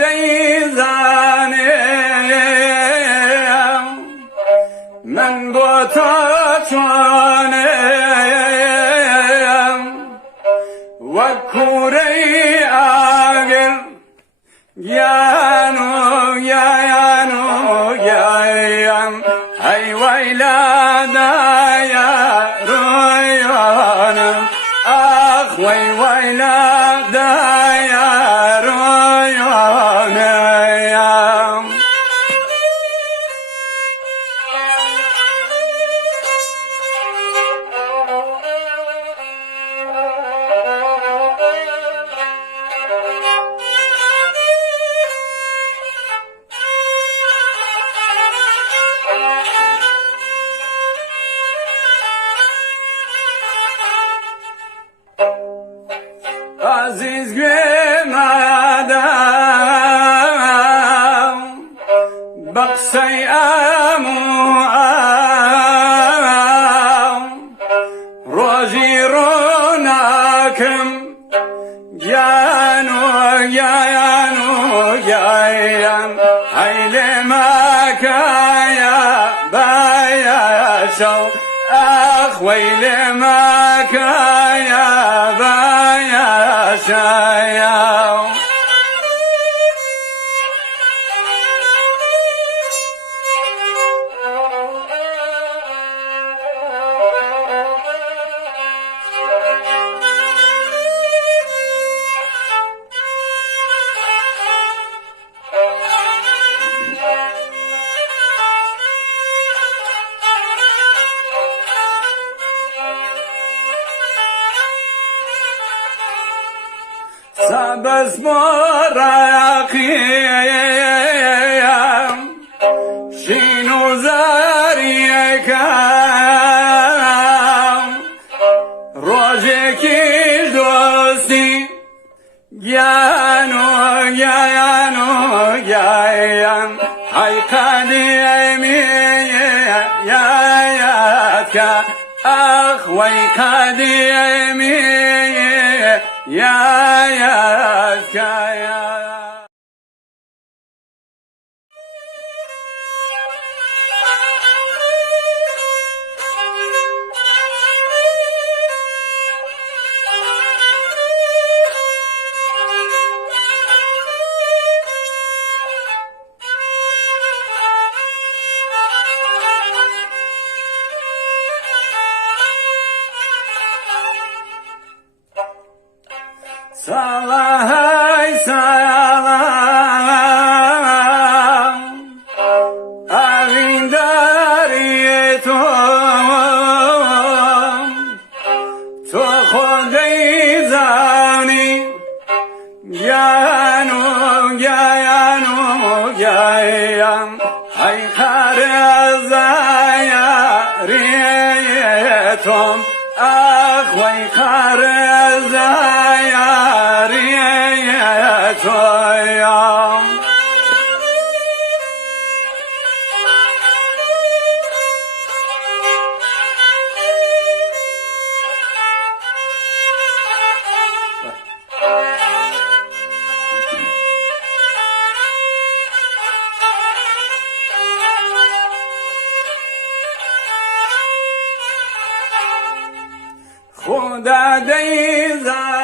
دەیزانێم من بۆ تۆ چۆنێم وەک کوورەی ئاگر گیان و گیایم هەی وەی لادایە ڕۆیۆنم ئاخ وەی وەی لادایە ڕۆیۆنەیەم عزیز گوێمەدەم بە قسەی ئەم و ئەم ڕۆژی ڕووناکم گیان و گیایم هەی لێ مەکایە بایە شەو ئاخ وەی لێ مەکایە بایە شەیاو سبز مراقیم شین و زریکم ڕۆژێکی دۆستی گیان و گیایم هەی قەدیمی یایەتکە ئاخ وەی قەدیمی یایەتکەیە سلام سلام ئەوینداری تۆ خۆدەی زانی گیان و گیایم هەی خارەزایە ڕێیە تۆم ئاخ وەی خارەزایە تۆیام خدا دەیزانێم